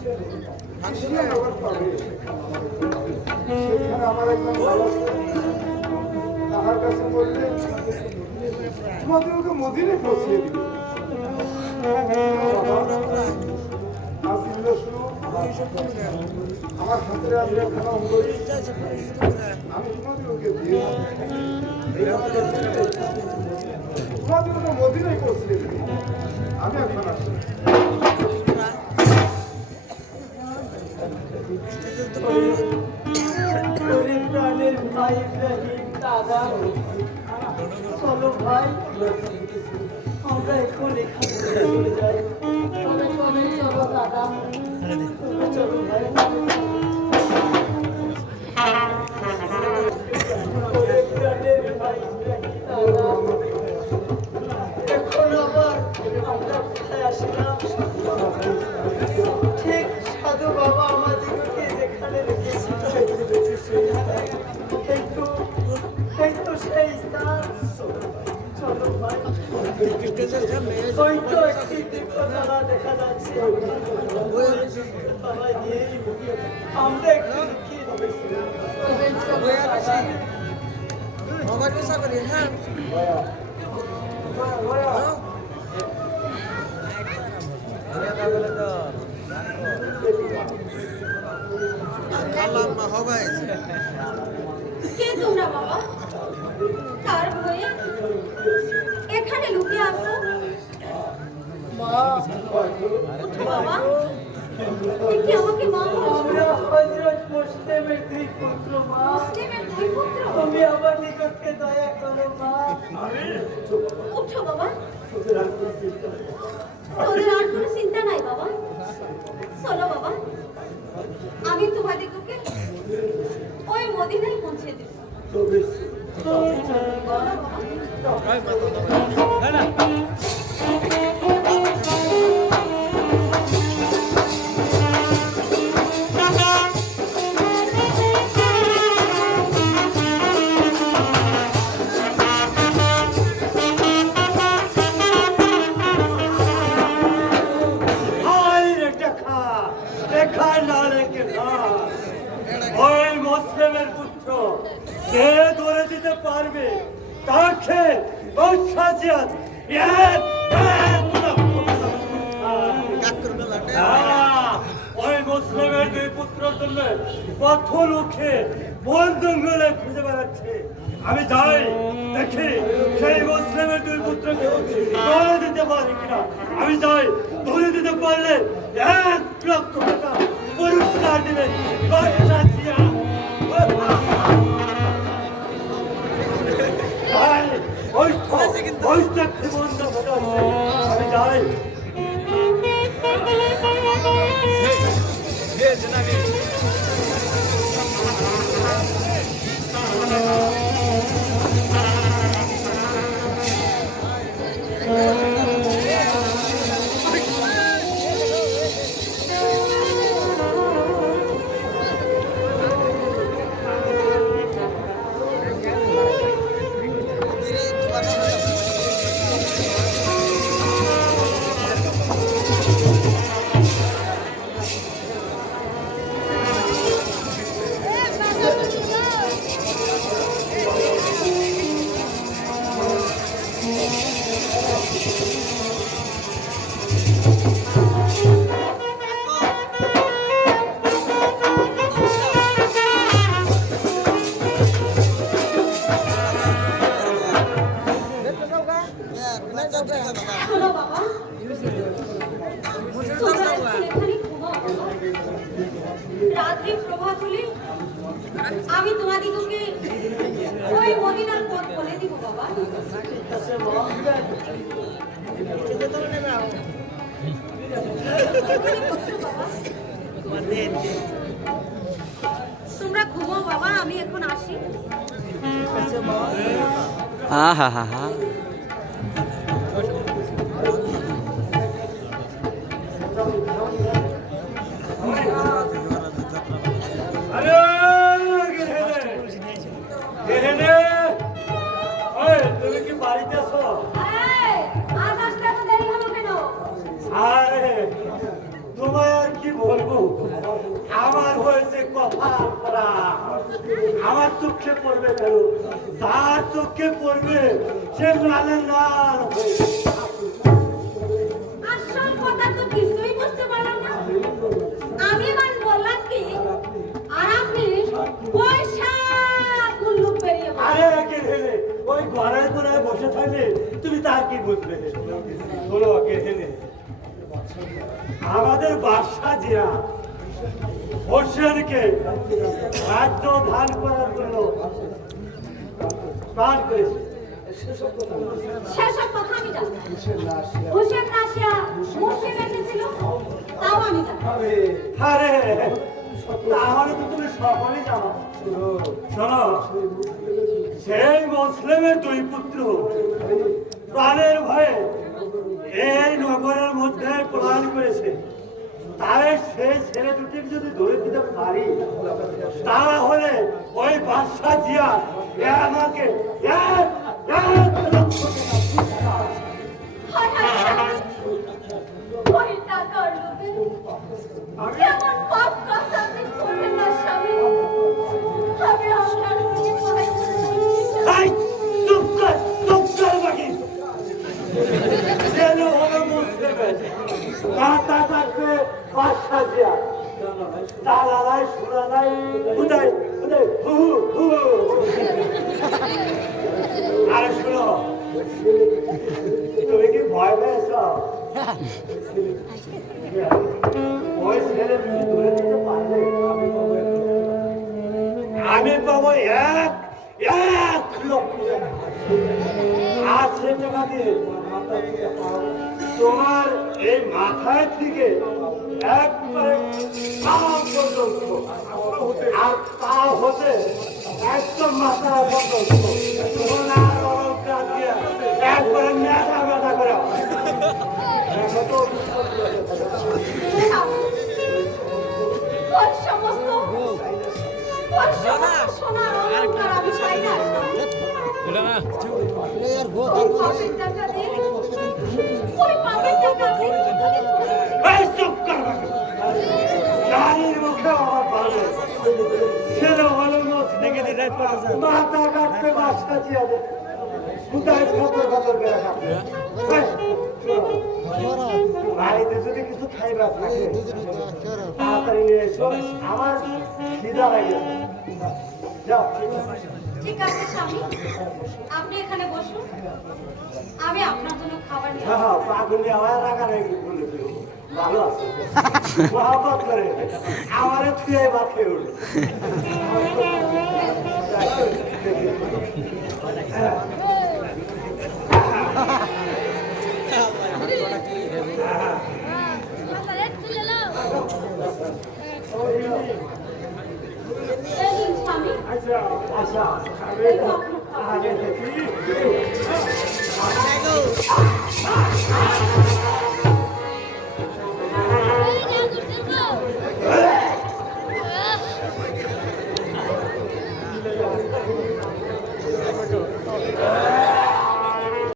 সেখানে আমার একজন ভালো তাহার কাছে বললে তোমাদের ওকে মদিনে পৌঁছিয়ে দিবে। আমার হাতের আজকে খানা আমি তোমাদের ওকে দিয়ে তোমাদের ওকে মদিনে পৌঁছিয়ে দিবে। আমি এখন আসি। প্রাণের ভাই ইব্রাহিম দাদা, চলো ভাই আমরা এখন এখান থেকে চলে যাই। চলো দাদা, চলো ভাই। প্রাণের ভাই ইব্রাহিম দাদা, এখন আবার আমরা কোথায় আসলাম? ঠিক সাধু বাবা আমাদেরকে যেখানে রেখেছিল এই তো সেই স্থান। চলো ভাই, ওই তো একটি দীর্ঘতলা দেখা যাচ্ছে। তলায় গিয়ে আমরা একটু লুকিয়ে রেখেছিলাম। কে তোমরা বাবা? কার ভয়ে এখানে লুকিয়ে আসো? উঠো বাবা, দেখি আমাকে মা বলো। আমরা হযরত মুসলিমের দুই পুত্র মা। মুসলিমের দুই পুত্র? তুমি আমার নিকটকে দয়া করো মা। উঠো বাবা, তোদের আর কোনো চিন্তা নাই বাবা। চলো বাবা, আমি তোমাদেরকে ওই মদিনায় পৌঁছে দেব। ওই মুসলিমের পুত্র কে ধরে দিতে পারবে তাকে ওই মুসলিমের দুই পুত্রের জন্য পথ লুকে বন জঙ্গলে খুঁজে বেড়াচ্ছে। আমি যাই দেখি সেই মুসলিমের দুই পুত্রকে ধরে দিতে পারি কিনা। আমি যাই, ধরে দিতে পারলে 1 লক্ষ টাকা পুরস্কার দিবে। আমি যাই। শোনো বাবা, তোমরা এখানে ঘুমাও। রাত্রি প্রভাত হলে আমি তোমাদিগকে ওই মদিনার পথ বলে দিব বাবা। তোমরা ঘুমাও বাবা, আমি এখন আসি। আহা হা হা। তুমি কি বাড়িতে আছো? তোমায় আর কি বলবো, আমার হয়েছে কপাল পরা, আমার চোখে পড়বে কেন? তার চোখে পড়বে, সে লালে লাল হয়ে আসল কথা তো কিছুই বুঝতে পারলাম না। আমি মান বললাম কি, আর আপনি পয়সা কুল্লুক বেরিয়ে বললেন। আরে কে হেলে ওই ঘরের কোনায় বসে থাকলে তুমি তার কি বুঝবে? শোনো কে হেলে, আমাদের বাদশা জিয়া হোসেনকে রাজ্য ধান করার জন্য প্রাণ করেছে। সেসব কথা আমি জানি না। হোসেন রাশিয়া মুসলিম এসেছিল, তাও আমি জানি। আরে তাহলে তো তুমি সকলে জানো। শোনো, সেই মুসলিমের দুই পুত্র প্রাণের ভয়ে এই নগরের মধ্যে প্লান করেছে। তাহলে সেই ছেলে দুটিকে যদি ধরে দিতে পারি, তাহলে ওই বাদশা জিয়া আমাকে হায় হায়, ওই টাকার লোভে কেমন পাপ কাজ আপনি করলেন না স্বামী। আমি আপনার কাছে পায়ে এই, চুপ কর বাকি। ছেলে হলো মুসলিমের, মাথা থাকবে বাদশা জিয়া, তালালাই সুরালাই উদয় উদয় হু হু। আর শোনো, তুমি কি ভয় পেয়েছ? ওই ছেলে তুমি ধরে দিতে পারলে আমি পাবো 1 লক্ষ টাকা। আর সে টাকা দিয়ে তোমার এই মাথায় থেকে একবারে পা পর্যন্ত, আর পা হতে একদম মাথা পর্যন্ত সোনার অলংকার দিয়ে একবারে মেধা মেধা করে ওই সমস্ত সোনার অলংকার আমি চাই না স্বামী। ওই পাপের টাকা দিয়ে, ওই পাপের টাকা দিয়ে এই চুপ কর বাকি। নারীর মুখে আমার ভালো ছেলে হলো মাথা কাটতে বাসা দিয়ে দেবে, কোথায় খাতর খাতর করে খাবে। বাড়িতে যদি কিছু খাইবার থাকে তাড়াতাড়ি নিয়ে এসো, আমার খিদা লাগে। যাও। ঠিক আছে স্বামী, আপনি এখানে বসুন, আমি আপনার জন্য খাবার নিয়ে হ্যাঁ, পাগল আমার রাখা নাকি বলেছিল, ভালো আছে মহাব্বত করে আমারে ছুঁয়ে ভাত খেয়ে উঠল। এই নিন স্বামী, আচ্ছা আচ্ছা এই তো আপনার খাবার। আগে